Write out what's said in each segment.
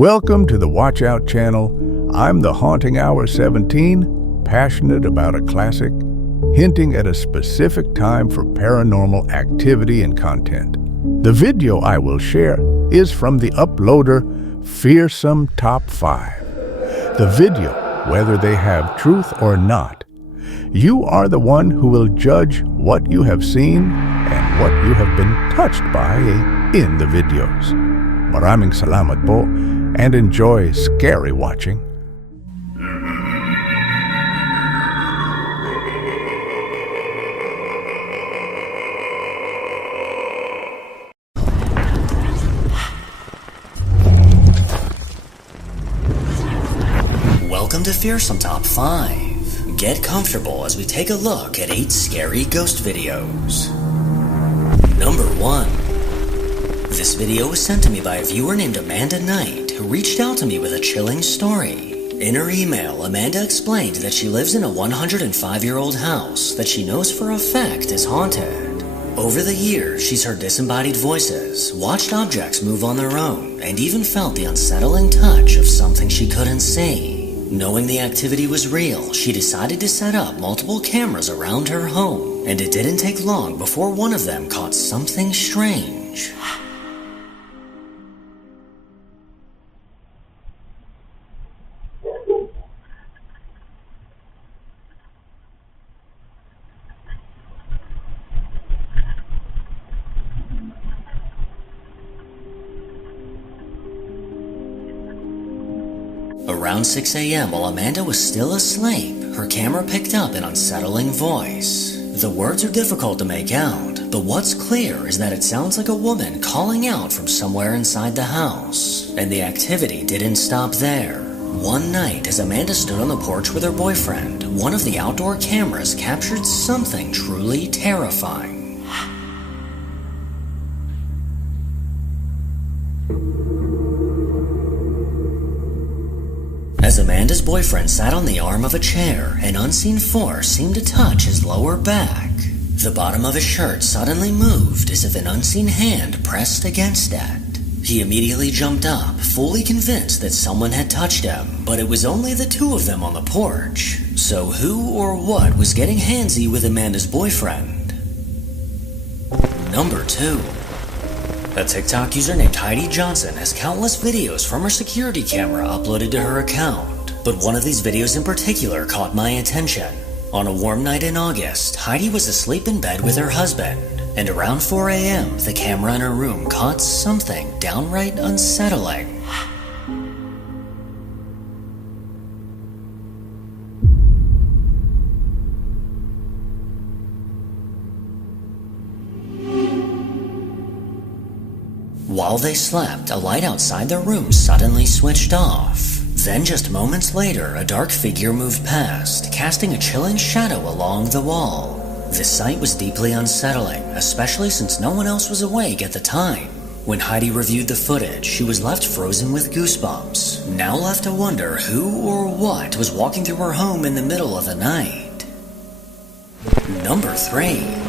Welcome to the WatchOut channel. I'm the Haunting Hour 17, passionate about a classic, hinting at a specific time for paranormal activity and content. The video I will share is from the uploader Fearsome Top 5. The video, whether they have truth or not, you are the one who will judge what you have seen and what you have been touched by in the videos. Maraming salamat po and enjoy scary watching. Welcome to Fearsome Top 5. Get comfortable as we take a look at 8 scary ghost videos. Number 1. This video was sent to me by a viewer named Amanda Knight, who reached out to me with a chilling story. In her email, Amanda explained that she lives in a 105-year-old house that she knows for a fact is haunted. Over the years, she's heard disembodied voices, watched objects move on their own, and even felt the unsettling touch of something she couldn't see. Knowing the activity was real, she decided to set up multiple cameras around her home, and it didn't take long before one of them caught something strange. Around 6 a.m. while Amanda was still asleep, her camera picked up an unsettling voice. The words are difficult to make out, but what's clear is that it sounds like a woman calling out from somewhere inside the house. And the activity didn't stop there. One night, as Amanda stood on the porch with her boyfriend, one of the outdoor cameras captured something truly terrifying. As Amanda's boyfriend sat on the arm of a chair, an unseen force seemed to touch his lower back. The bottom of his shirt suddenly moved as if an unseen hand pressed against it. He immediately jumped up, fully convinced that someone had touched him, but it was only the two of them on the porch. So who or what was getting handsy with Amanda's boyfriend? Number 2. A TikTok user named Heidi Johnson has countless videos from her security camera uploaded to her account, but one of these videos in particular caught my attention. On a warm night in August, Heidi was asleep in bed with her husband, and around 4 a.m., the camera in her room caught something downright unsettling. While they slept, a light outside their room suddenly switched off. Then just moments later, a dark figure moved past, casting a chilling shadow along the wall. The sight was deeply unsettling, especially since no one else was awake at the time. When Heidi reviewed the footage, she was left frozen with goosebumps, now left to wonder who or what was walking through her home in the middle of the night. Number 3.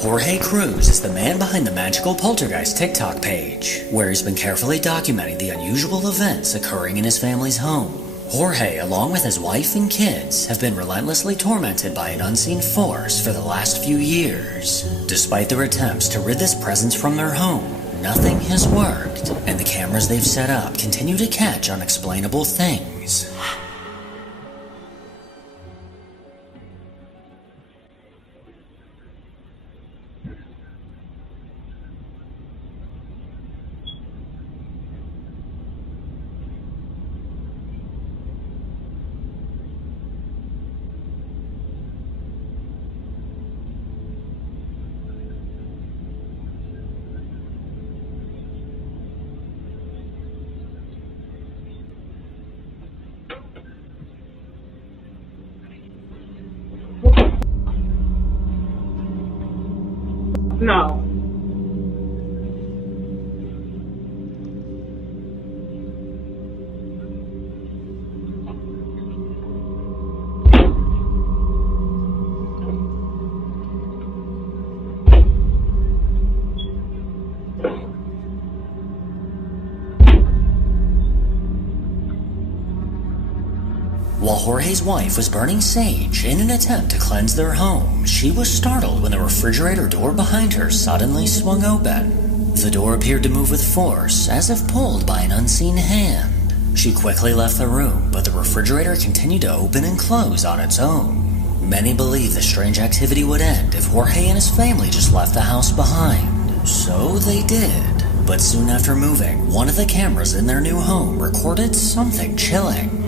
Jorge Cruz is the man behind the Magical Poltergeist TikTok page, where he's been carefully documenting the unusual events occurring in his family's home. Jorge, along with his wife and kids, have been relentlessly tormented by an unseen force for the last few years. Despite their attempts to rid this presence from their home, nothing has worked, and the cameras they've set up continue to catch unexplainable things. No. While Jorge's wife was burning sage in an attempt to cleanse their home, she was startled when the refrigerator door behind her suddenly swung open. The door appeared to move with force, as if pulled by an unseen hand. She quickly left the room, but the refrigerator continued to open and close on its own. Many believed the strange activity would end if Jorge and his family just left the house behind. So they did. But soon after moving, one of the cameras in their new home recorded something chilling.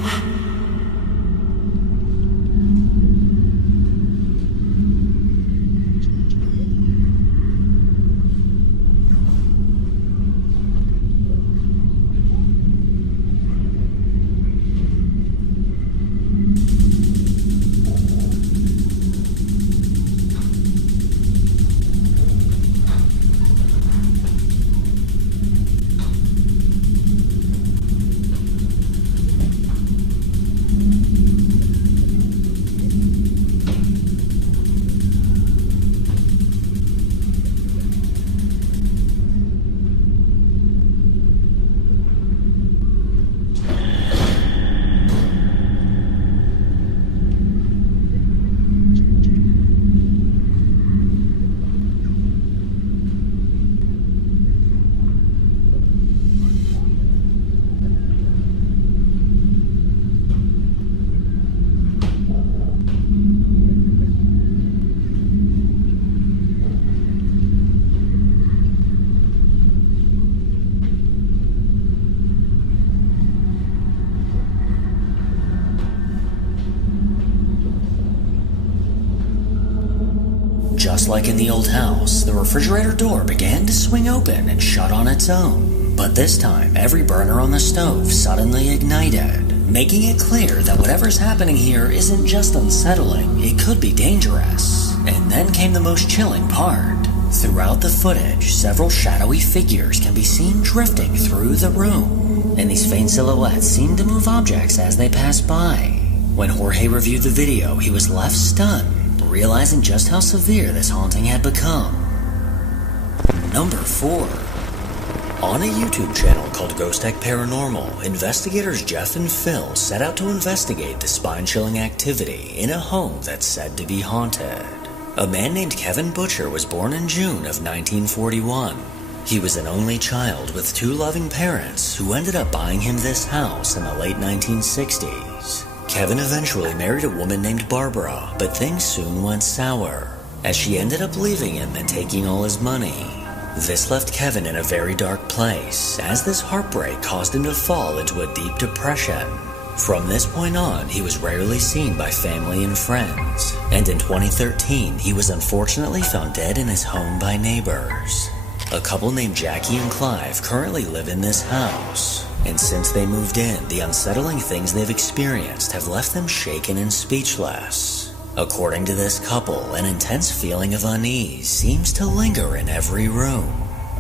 Just like in the old house, the refrigerator door began to swing open and shut on its own. But this time, every burner on the stove suddenly ignited, making it clear that whatever's happening here isn't just unsettling, it could be dangerous. And then came the most chilling part. Throughout the footage, several shadowy figures can be seen drifting through the room, and these faint silhouettes seem to move objects as they pass by. When Jorge reviewed the video, he was left stunned, realizing just how severe this haunting had become. Number 4. On a YouTube channel called Ghost Tech Paranormal, investigators Jeff and Phil set out to investigate the spine-chilling activity in a home that's said to be haunted. A man named Kevin Butcher was born in June of 1941. He was an only child with 2 loving parents who ended up buying him this house in the late 1960s. Kevin eventually married a woman named Barbara, but things soon went sour, as she ended up leaving him and taking all his money. This left Kevin in a very dark place, as this heartbreak caused him to fall into a deep depression. From this point on, he was rarely seen by family and friends, and in 2013, he was unfortunately found dead in his home by neighbors. A couple named Jackie and Clive currently live in this house, and since they moved in, the unsettling things they've experienced have left them shaken and speechless. According to this couple, an intense feeling of unease seems to linger in every room.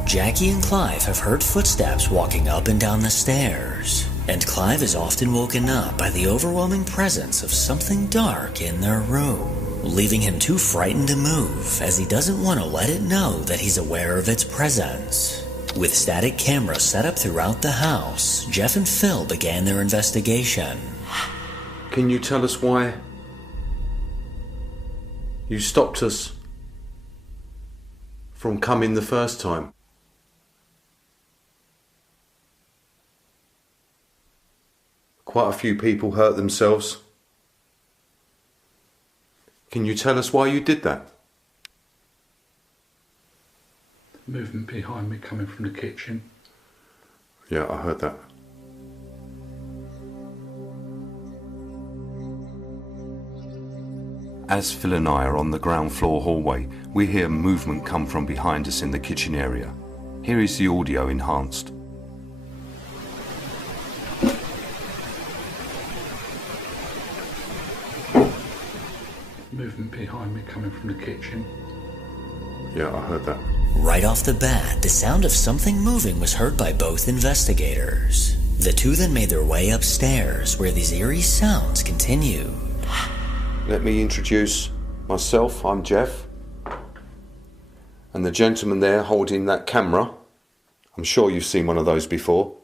Jackie and Clive have heard footsteps walking up and down the stairs, and Clive is often woken up by the overwhelming presence of something dark in their room, leaving him too frightened to move, as he doesn't want to let it know that he's aware of its presence. With static cameras set up throughout the house, Jeff and Phil began their investigation. Can you tell us why you stopped us from coming the first time? Quite a few people hurt themselves. Can you tell us why you did that? Movement behind me coming from the kitchen. Yeah, I heard that. As Phil and I are on the ground floor hallway, we hear movement come from behind us in the kitchen area. Here is the audio enhanced. Movement behind me coming from the kitchen. Yeah, I heard that. Right off the bat, the sound of something moving was heard by both investigators. The two then made their way upstairs, where these eerie sounds continued. Let me introduce myself. I'm Jeff. And the gentleman there holding that camera, I'm sure you've seen one of those before.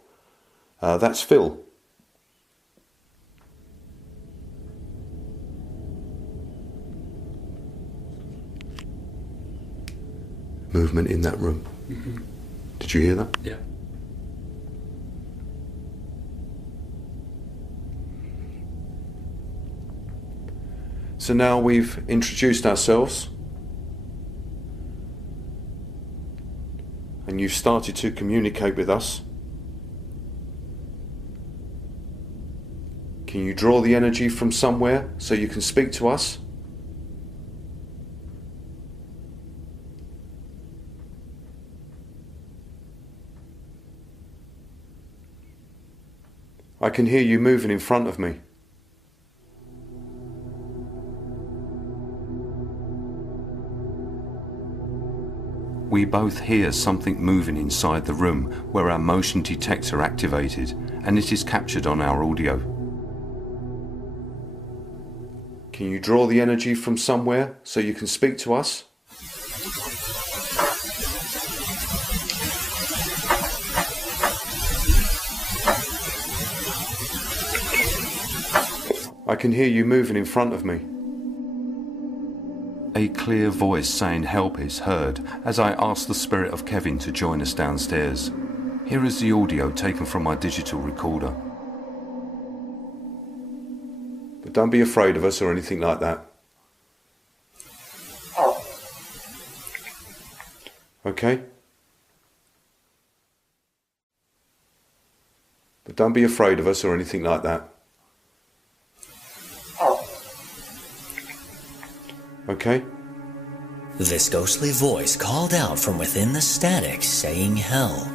That's Phil. movement in that room. Mm-hmm. Did you hear that? Yeah. So now we've introduced ourselves and you've started to communicate with us. Can you draw the energy from somewhere so you can speak to us? I can hear you moving in front of me. We both hear something moving inside the room where our motion detector activated, and it is captured on our audio. Can you draw the energy from somewhere so you can speak to us? I can hear you moving in front of me. A clear voice saying help is heard as I ask the spirit of Kevin to join us downstairs. Here is the audio taken from my digital recorder. But don't be afraid of us or anything like that. Okay? But don't be afraid of us or anything like that. Okay? This ghostly voice called out from within the static saying help.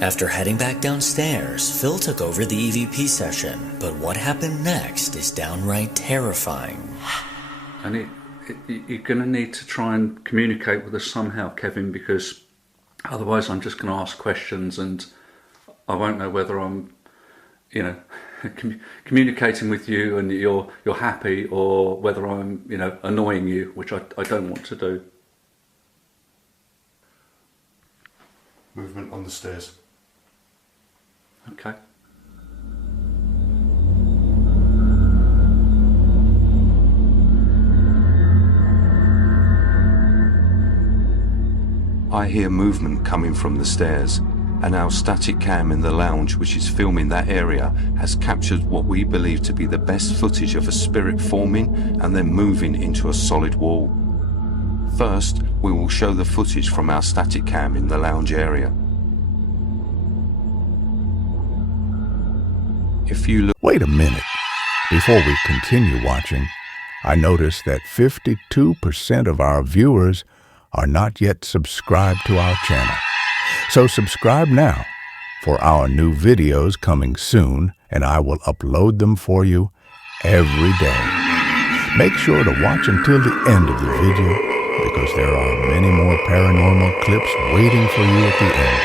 After heading back downstairs, Phil took over the EVP session, but what happened next is downright terrifying. And you're going to need to try and communicate with us somehow, Kevin, because otherwise I'm just going to ask questions and I won't know whether I'm, communicating with you and you're happy, or whether I'm, annoying you, which I don't want to do. Movement on the stairs. Okay. I hear movement coming from the stairs, and our static cam in the lounge, which is filming that area, has captured what we believe to be the best footage of a spirit forming and then moving into a solid wall. First, we will show the footage from our static cam in the lounge area. If you look... Wait a minute. Before we continue watching, I noticed that 52% of our viewers are not yet subscribed to our channel. So subscribe now for our new videos coming soon, and I will upload them for you every day. Make sure to watch until the end of the video, because there are many more paranormal clips waiting for you at the end.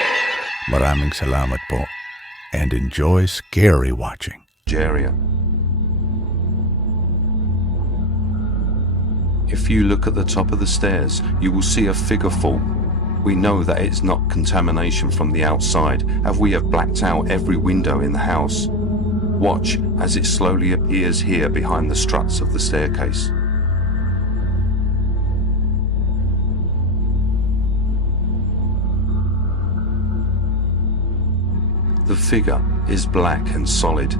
Maraming salamat po, and enjoy scary watching. Area. If you look at the top of the stairs, you will see a figure form. We know that it's not contamination from the outside, as we have blacked out every window in the house. Watch as it slowly appears here behind the struts of the staircase. The figure is black and solid,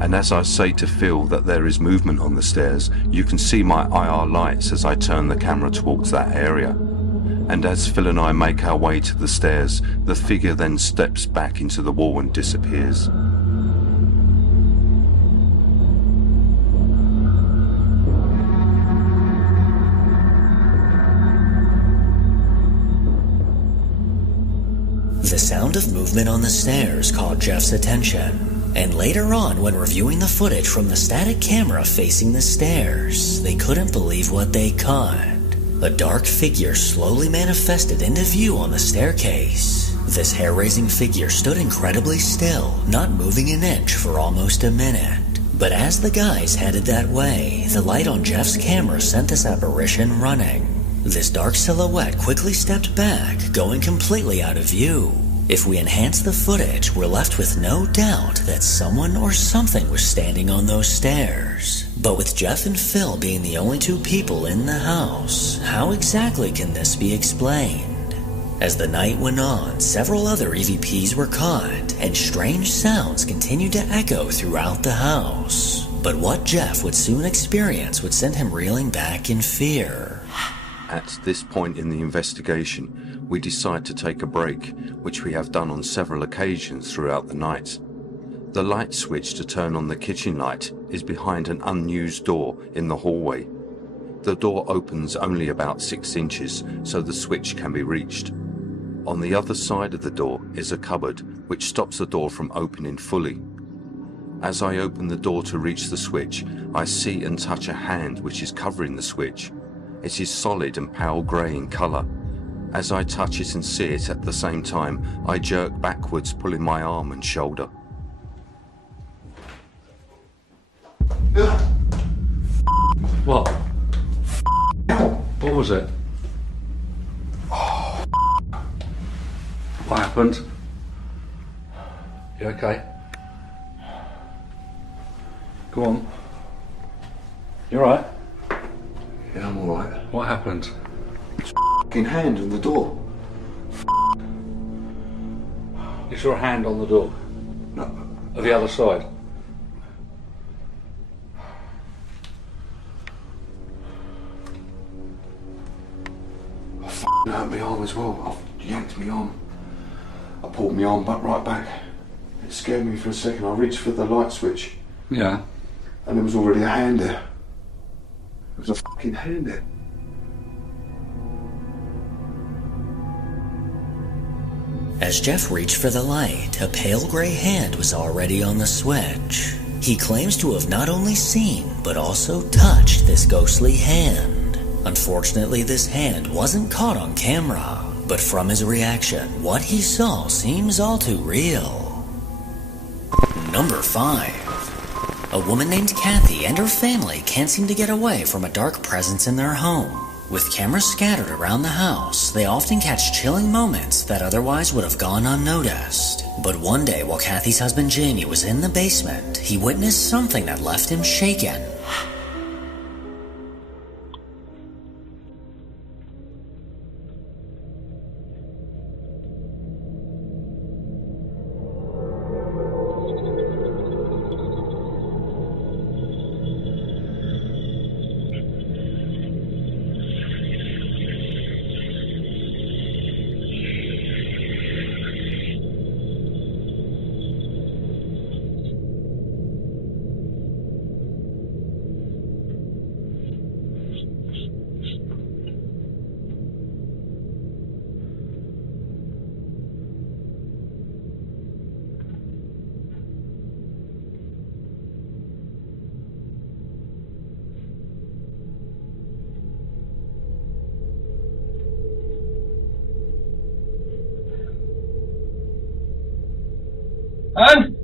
and as I say to Phil that there is movement on the stairs, you can see my IR lights as I turn the camera towards that area. And as Phil and I make our way to the stairs, the figure then steps back into the wall and disappears. The sound of movement on the stairs caught Jeff's attention, and later on, when reviewing the footage from the static camera facing the stairs, they couldn't believe what they caught. A dark figure slowly manifested into view on the staircase. This hair-raising figure stood incredibly still, not moving an inch for almost a minute. But as the guys headed that way, the light on Jeff's camera sent this apparition running. This dark silhouette quickly stepped back, going completely out of view. If we enhance the footage, we're left with no doubt that someone or something was standing on those stairs. But with Jeff and Phil being the only two people in the house, how exactly can this be explained? As the night went on, several other EVPs were caught, and strange sounds continued to echo throughout the house. But what Jeff would soon experience would send him reeling back in fear. At this point in the investigation, we decide to take a break, which we have done on several occasions throughout the night. The light switch to turn on the kitchen light is behind an unused door in the hallway. The door opens only about 6 inches, so the switch can be reached. On the other side of the door is a cupboard, which stops the door from opening fully. As I open the door to reach the switch, I see and touch a hand which is covering the switch. It is solid and pale grey in colour. As I touch it and see it at the same time, I jerk backwards, pulling my arm and shoulder. What? What was it? What happened? You okay? Go on. You alright? Yeah, I'm alright. What happened? Fucking hand on the door. You saw a hand on the door? No. Of the other side? I fucking hurt my arm as well. I yanked my arm. I pulled my arm back right back. It scared me for a second. I reached for the light switch Yeah. and there was already a hand there. There was a fucking hand there. As Jeff reached for the light, a pale gray hand was already on the switch. He claims to have not only seen, but also touched this ghostly hand. Unfortunately, this hand wasn't caught on camera, but from his reaction, what he saw seems all too real. Number 5. A woman named Kathy and her family can't seem to get away from a dark presence in their home. With cameras scattered around the house, they often catch chilling moments that otherwise would have gone unnoticed. But one day while Kathy's husband Jamie was in the basement, he witnessed something that left him shaken. And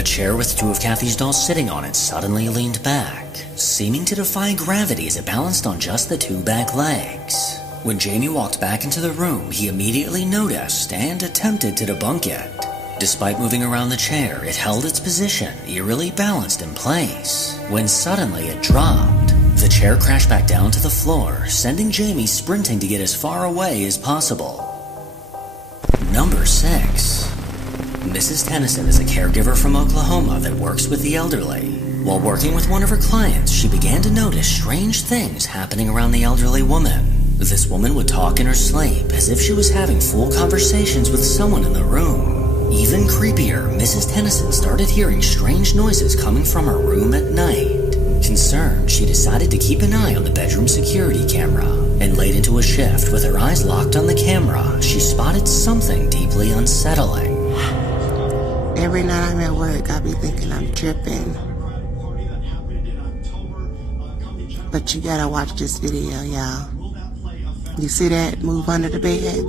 A chair with 2 of Kathy's dolls sitting on it suddenly leaned back, seeming to defy gravity as it balanced on just the 2 back legs. When Jamie walked back into the room, he immediately noticed and attempted to debunk it. Despite moving around the chair, it held its position, eerily balanced in place. When suddenly it dropped, the chair crashed back down to the floor, sending Jamie sprinting to get as far away as possible. Number 6. Mrs. Tennyson is a caregiver from Oklahoma that works with the elderly. While working with one of her clients, she began to notice strange things happening around the elderly woman. This woman would talk in her sleep as if she was having full conversations with someone in the room. Even creepier, Mrs. Tennyson started hearing strange noises coming from her room at night. Concerned, she decided to keep an eye on the bedroom security camera, and late into a shift with her eyes locked on the camera, she spotted something deeply unsettling. Every night I'm at work, I be thinking I'm tripping. But you gotta watch this video, y'all. You see that move under the bed?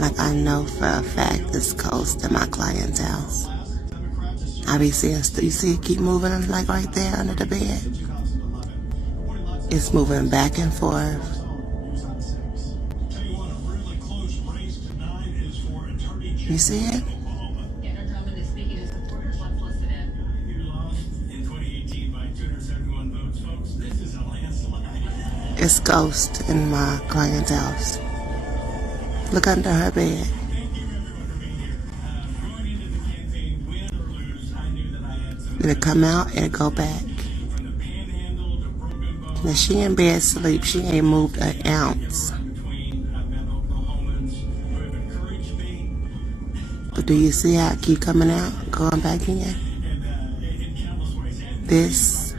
Like I know for a fact it's close to my client's house. I be seeing, you see it keep moving like right there under the bed? It's moving back and forth. You see it? It's ghost in my client's house. Look under her bed. It'll come out and go back. Now she in bed asleep. She ain't moved an ounce. But do you see how it keep coming out, going back in? This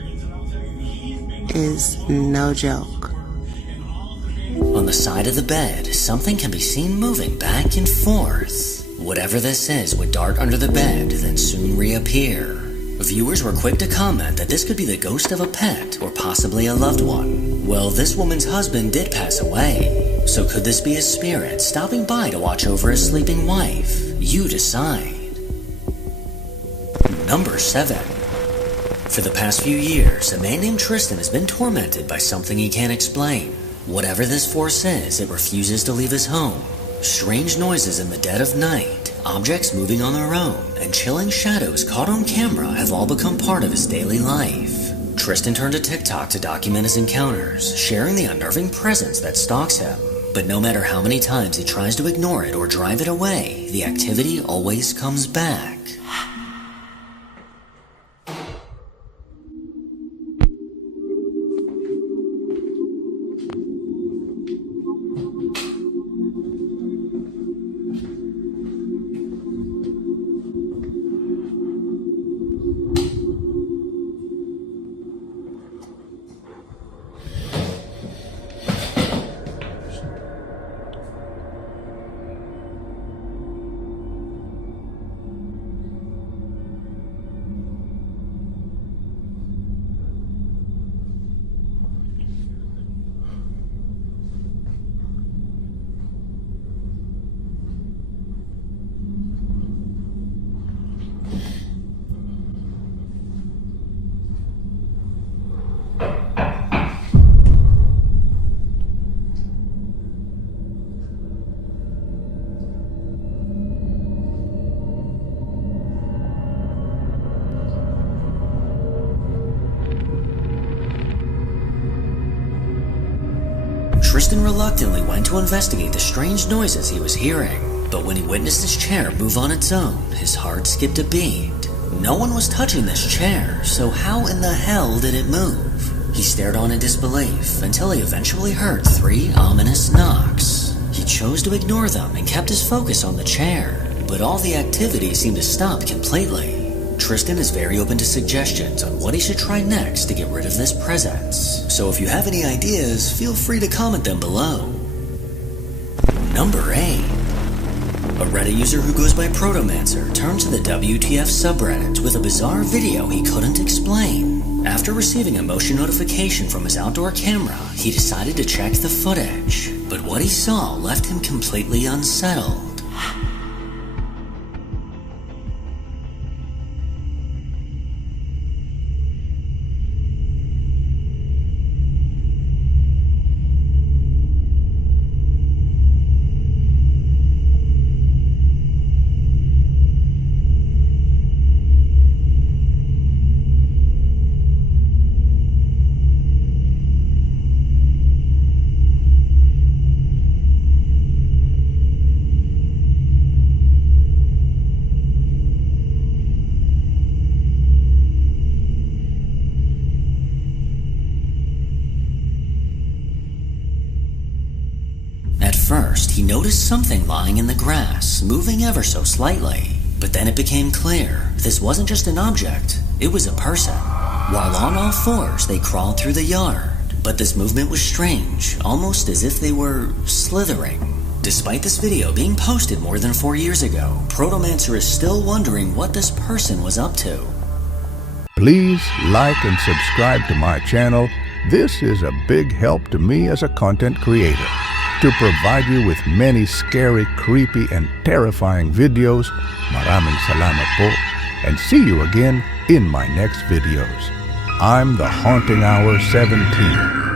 is no joke. On the side of the bed, something can be seen moving back and forth. Whatever this is would dart under the bed, then soon reappear. Viewers were quick to comment that this could be the ghost of a pet or possibly a loved one. Well, this woman's husband did pass away, so could this be his spirit stopping by to watch over his sleeping wife? You decide. Number 7. For the past few years, a man named Tristan has been tormented by something he can't explain. Whatever this force is, it refuses to leave his home. Strange noises in the dead of night, objects moving on their own, and chilling shadows caught on camera have all become part of his daily life. Tristan turned to TikTok to document his encounters, sharing the unnerving presence that stalks him. But no matter how many times he tries to ignore it or drive it away, the activity always comes back. Tristan reluctantly went to investigate the strange noises he was hearing, but when he witnessed his chair move on its own, his heart skipped a beat. No one was touching this chair, so how in the hell did it move? He stared on in disbelief until he eventually heard 3 ominous knocks. He chose to ignore them and kept his focus on the chair, but all the activity seemed to stop completely. Tristan is very open to suggestions on what he should try next to get rid of this presence, so if you have any ideas, feel free to comment them below. Number 8. A Reddit user who goes by Protomancer turned to the WTF subreddit with a bizarre video he couldn't explain. After receiving a motion notification from his outdoor camera, he decided to check the footage, but what he saw left him completely unsettled. At first, he noticed something lying in the grass, moving ever so slightly. But then it became clear, this wasn't just an object, it was a person. While on all fours, they crawled through the yard. But this movement was strange, almost as if they were slithering. Despite this video being posted more than 4 years ago, Protomancer is still wondering what this person was up to. Please like and subscribe to my channel. This is a big help to me as a content creator. To provide you with many scary, creepy, and terrifying videos, maraming salamat po, and see you again in my next videos. I'm the Haunting Hour 17.